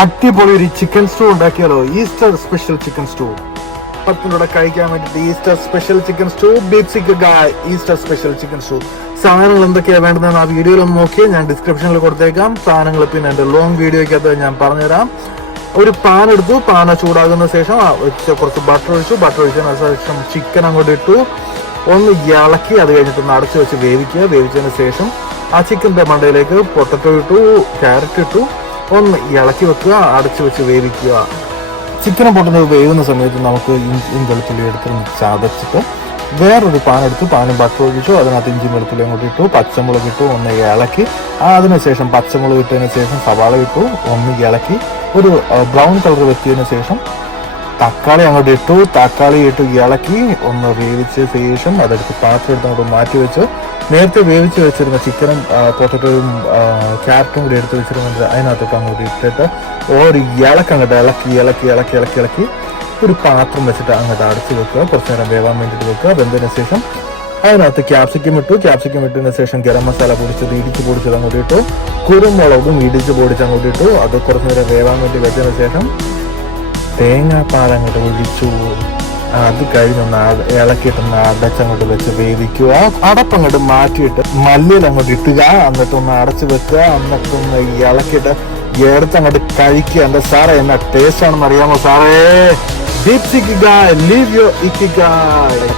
അടിപൊളി ഒരു chicken stew ഉണ്ടാക്കിയാലോ? Easter special chicken stew. പത്തിലൂടെ കഴിക്കാൻ വേണ്ടിയിട്ട് Easter special chicken stew, Easter special chicken stew. സാധനങ്ങൾ എന്തൊക്കെയാണ് വേണ്ടതെന്ന് ആ വീഡിയോയിൽ ഒന്ന് നോക്കിയാൽ ഞാൻ ഡിസ്ക്രിപ്ഷനിൽ കൊടുത്തേക്കാം. സാധനങ്ങൾ പിന്നെ എൻ്റെ ലോങ് വീഡിയോയ്ക്കകത്ത് ഞാൻ പറഞ്ഞുതരാം. ഒരു പാൻ എടുത്തു, പാന ചൂടാകുന്ന ശേഷം കുറച്ച് ബട്ടർ ഒഴിച്ചു. ബട്ടർ ഒഴിച്ചതിന് ശേഷം ചിക്കൻ അങ്ങോട്ട് ഇട്ടു, ഒന്ന് ഇളക്കി. അത് കഴിഞ്ഞിട്ട് ഒന്ന് അടച്ചു വെച്ച് വേവിക്കുക. വേവിച്ചതിന് ശേഷം ആ ചിക്കൻ്റെ മണ്ടയിലേക്ക് പൊട്ടറ്റോ ഇട്ടു, ക്യാരറ്റ് ഇട്ടു, ഒന്ന് ഇളക്കി വെക്കുക, അടച്ചു വെച്ച് വേവിക്കുക. ചിക്കനും പൊട്ടുന്നത് വേവുന്ന സമയത്ത് നമുക്ക് ഇഞ്ചി വെളുത്തുള്ളി എടുത്ത് ചതച്ചിട്ട് വേറൊരു പാൻ എടുത്ത് പാനും ബട്ടർ ഒഴിച്ചു. അതിനകത്ത് ഇഞ്ചി വെളുത്തുള്ളി അങ്ങോട്ട് ഇട്ടു, പച്ചമുളക് ഇട്ടു, ഒന്ന് ഇളക്കി. അതിനുശേഷം പച്ചമുളക് ഇട്ടതിന് ശേഷം സവാള ഇട്ടു, ഒന്ന് ഇളക്കി. ഒരു ബ്രൗൺ കളർ വെച്ചതിന് ശേഷം തക്കാളി അങ്ങോട്ട് ഇട്ടു, തക്കാളി ഇട്ട് ഇളക്കി ഒന്ന് വേവിച്ച ശേഷം അതെടുത്ത് പാത്രം എടുത്ത് അങ്ങോട്ട് മാറ്റി വെച്ച് നേരത്തെ വേവിച്ച് വെച്ചിരുന്ന ചിക്കനും പൊട്ടറ്റോയും ക്യാരറ്റും കൂടി എടുത്ത് വെച്ചിരുന്നത് അതിനകത്തൊക്കെ അങ്ങോട്ട് ഇട്ടിട്ട് ഒരു അങ്ങോട്ട് ഇളക്കി ഒരു പാത്രം വെച്ചിട്ട് അങ്ങോട്ട് അടച്ചു വെക്കുക. കുറച്ച് നേരം വേവാൻ വേണ്ടിയിട്ട് വെക്കുക. വെന്തതിന് ശേഷം അതിനകത്ത് ക്യാപ്സിക്കം ഇട്ടതിന് ശേഷം ഗരം മസാല ഇടിച്ച് പൊടിച്ചത് അങ്ങോട്ട് ഇട്ടു, കുരുമുളകും ഇടിച്ച് പൊടിച്ച് അങ്ങോട്ട് ഇട്ടു. അത് കുറച്ച് നേരം വേവാൻ വേണ്ടി വെച്ചതിന് ശേഷം തേങ്ങാപ്പാൽ അങ്ങോട്ട് ഒഴിച്ചു. അത് കഴിഞ്ഞൊന്ന് ഇളക്കിയിട്ടൊന്ന് അടച്ചങ്ങോട്ട് വെച്ച് വേവിക്കുക. അടപ്പങ്ങോട്ട് മാറ്റിയിട്ട് മല്ലിയിൽ അങ്ങോട്ട് ഇട്ടുക, എന്നിട്ടൊന്ന് അടച്ചു വെക്കുക, എന്നിട്ടൊന്ന് ഇളക്കിയിട്ട് എടുത്തങ്ങോട്ട് കഴിക്കുക. എന്റെ സാറേ എന്നാ ടേസ്റ്റ് ആണെന്ന് അറിയാമോ സാറേ? ദീപ്സിക്കുക, ലീവ് യുവർ ഇക്കിഗായ്.